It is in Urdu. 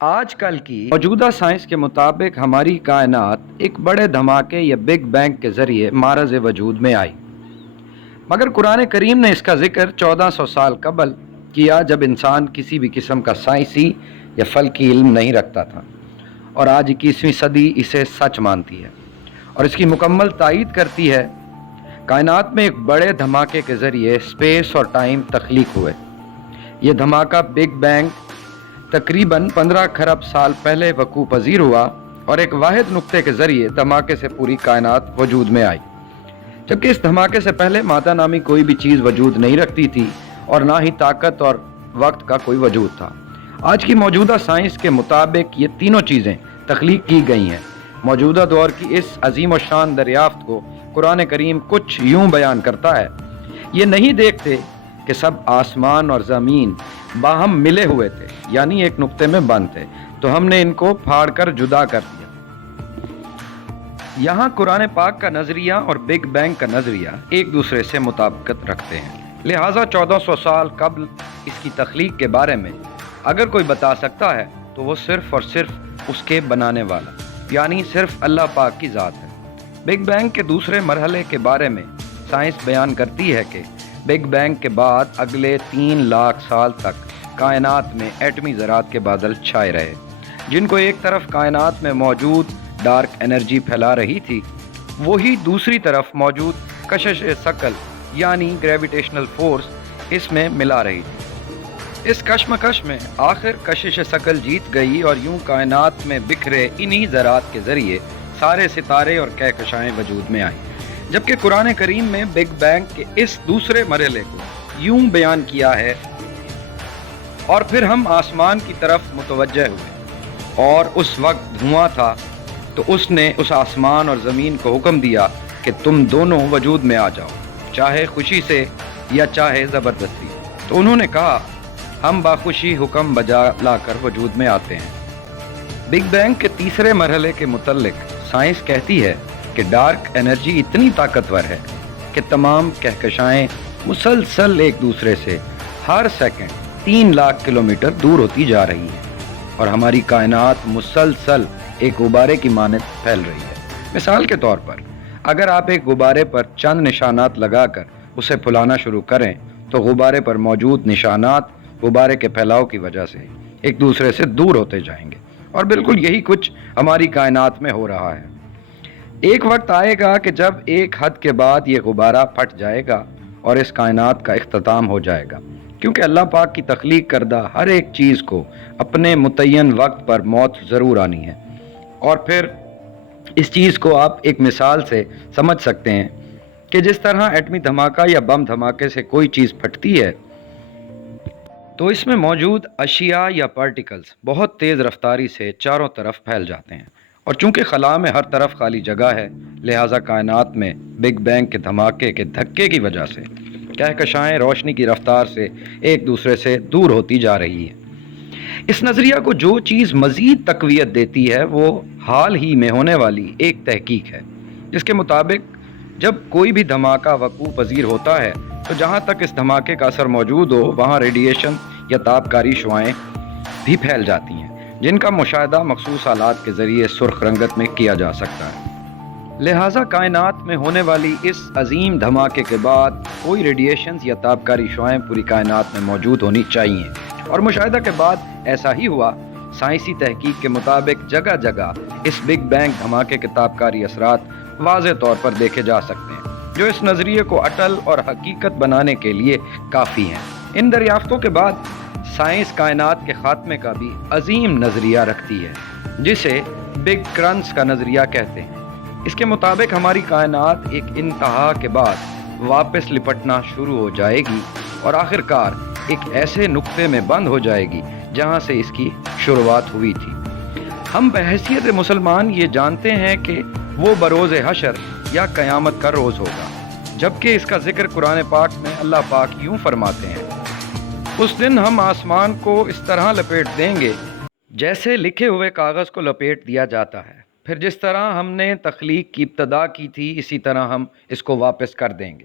آج کل کی موجودہ سائنس کے مطابق ہماری کائنات ایک بڑے دھماکے یا بگ بینگ کے ذریعے معرض وجود میں آئی، مگر قرآن کریم نے اس کا ذکر 1400 سال قبل کیا، جب انسان کسی بھی قسم کا سائنسی یا فلکی علم نہیں رکھتا تھا، اور آج 21ویں صدی اسے سچ مانتی ہے اور اس کی مکمل تائید کرتی ہے۔ کائنات میں ایک بڑے دھماکے کے ذریعے اسپیس اور ٹائم تخلیق ہوئے۔ یہ دھماکہ بگ بینگ تقریباً 15 کھرب سال پہلے وقوع پذیر ہوا اور ایک واحد نقطے کے ذریعے دھماکے سے پوری کائنات وجود میں آئی، جبکہ اس دھماکے سے پہلے مادہ نامی کوئی بھی چیز وجود نہیں رکھتی تھی اور نہ ہی طاقت اور وقت کا کوئی وجود تھا۔ آج کی موجودہ سائنس کے مطابق یہ تینوں چیزیں تخلیق کی گئی ہیں۔ موجودہ دور کی اس عظیم و شان دریافت کو قرآن کریم کچھ یوں بیان کرتا ہے: یہ نہیں دیکھتے کہ سب آسمان اور زمین باہم ملے ہوئے تھے، یعنی ایک نقطے میں بند تھے، تو ہم نے ان کو پھاڑ کر جدا کر دیا۔ یہاں قرآن پاک کا نظریہ اور بگ بینگ کا نظریہ ایک دوسرے سے مطابقت رکھتے ہیں، لہٰذا 1400 سال قبل اس کی تخلیق کے بارے میں اگر کوئی بتا سکتا ہے تو وہ صرف اور صرف اس کے بنانے والا، یعنی صرف اللہ پاک کی ذات ہے۔ بگ بینگ کے دوسرے مرحلے کے بارے میں سائنس بیان کرتی ہے کہ بگ بینگ کے بعد اگلے 3 لاکھ سال تک کائنات میں ایٹمی ذرات کے بادل چھائے رہے، جن کو ایک طرف کائنات میں موجود ڈارک انرجی پھیلا رہی تھی، وہی دوسری طرف موجود کشش ثقل یعنی گریویٹیشنل فورس اس میں ملا رہی تھی۔ اس کشمکش میں آخر کشش ثقل جیت گئی اور یوں کائنات میں بکھرے انہی ذرات کے ذریعے سارے ستارے اور کہکشائیں وجود میں آئیں، جبکہ قرآن کریم میں بگ بینگ کے اس دوسرے مرحلے کو یوں بیان کیا ہے: اور پھر ہم آسمان کی طرف متوجہ ہوئے اور اس وقت دھواں تھا، تو اس نے اس آسمان اور زمین کو حکم دیا کہ تم دونوں وجود میں آ جاؤ، چاہے خوشی سے یا چاہے زبردستی۔ تو انہوں نے کہا، ہم باخوشی حکم بجا لا کر وجود میں آتے ہیں۔ بگ بینگ کے تیسرے مرحلے کے متعلق سائنس کہتی ہے کہ ڈارک انرجی اتنی طاقتور ہے کہ تمام کہکشائیں مسلسل ایک دوسرے سے ہر سیکنڈ 3 لاکھ کلومیٹر دور ہوتی جا رہی ہے، اور ہماری کائنات مسلسل ایک غبارے کی مانند پھیل رہی ہے۔ مثال کے طور پر اگر آپ ایک غبارے پر چند نشانات لگا کر اسے پھلانا شروع کریں تو غبارے پر موجود نشانات غبارے کے پھیلاؤ کی وجہ سے ایک دوسرے سے دور ہوتے جائیں گے، اور بالکل یہی کچھ ہماری کائنات میں ہو رہا ہے۔ ایک وقت آئے گا کہ جب ایک حد کے بعد یہ غبارہ پھٹ جائے گا اور اس کائنات کا اختتام ہو جائے گا، کیونکہ اللہ پاک کی تخلیق کردہ ہر ایک چیز کو اپنے متعین وقت پر موت ضرور آنی ہے۔ اور پھر اس چیز کو آپ ایک مثال سے سمجھ سکتے ہیں کہ جس طرح ایٹمی دھماکہ یا بم دھماکے سے کوئی چیز پھٹتی ہے تو اس میں موجود اشیاء یا پارٹیکلز بہت تیز رفتاری سے چاروں طرف پھیل جاتے ہیں، اور چونکہ خلا میں ہر طرف خالی جگہ ہے، لہٰذا کائنات میں بگ بینگ کے دھماکے کے دھکے کی وجہ سے کہکشائیں روشنی کی رفتار سے ایک دوسرے سے دور ہوتی جا رہی ہیں۔ اس نظریہ کو جو چیز مزید تقویت دیتی ہے وہ حال ہی میں ہونے والی ایک تحقیق ہے، جس کے مطابق جب کوئی بھی دھماکہ وقوع پذیر ہوتا ہے تو جہاں تک اس دھماکے کا اثر موجود ہو وہاں ریڈیشن یا تابکاری شعاعیں بھی پھیل جاتی ہیں، جن کا مشاہدہ مخصوص آلات کے ذریعے سرخ رنگت میں کیا جا سکتا ہے۔ لہٰذا کائنات میں ہونے والی اس عظیم دھماکے کے بعد کوئی ریڈیشنز یا تابکاری شعاعیں پوری کائنات میں موجود ہونی چاہیے، اور مشاہدہ کے بعد ایسا ہی ہوا۔ سائنسی تحقیق کے مطابق جگہ جگہ اس بگ بینگ دھماکے کے تابکاری اثرات واضح طور پر دیکھے جا سکتے ہیں، جو اس نظریے کو اٹل اور حقیقت بنانے کے لیے کافی ہیں۔ ان دریافتوں کے بعد سائنس کائنات کے خاتمے کا بھی عظیم نظریہ رکھتی ہے، جسے بگ کرنس کا نظریہ کہتے ہیں۔ اس کے مطابق ہماری کائنات ایک انتہا کے بعد واپس لپٹنا شروع ہو جائے گی اور آخرکار ایک ایسے نقطے میں بند ہو جائے گی جہاں سے اس کی شروعات ہوئی تھی۔ ہم بحیثیت مسلمان یہ جانتے ہیں کہ وہ بروز حشر یا قیامت کا روز ہوگا، جبکہ اس کا ذکر قرآن پاک میں اللہ پاک یوں فرماتے ہیں: اس دن ہم آسمان کو اس طرح لپیٹ دیں گے جیسے لکھے ہوئے کاغذ کو لپیٹ دیا جاتا ہے، پھر جس طرح ہم نے تخلیق کی ابتدا کی تھی اسی طرح ہم اس کو واپس کر دیں گے۔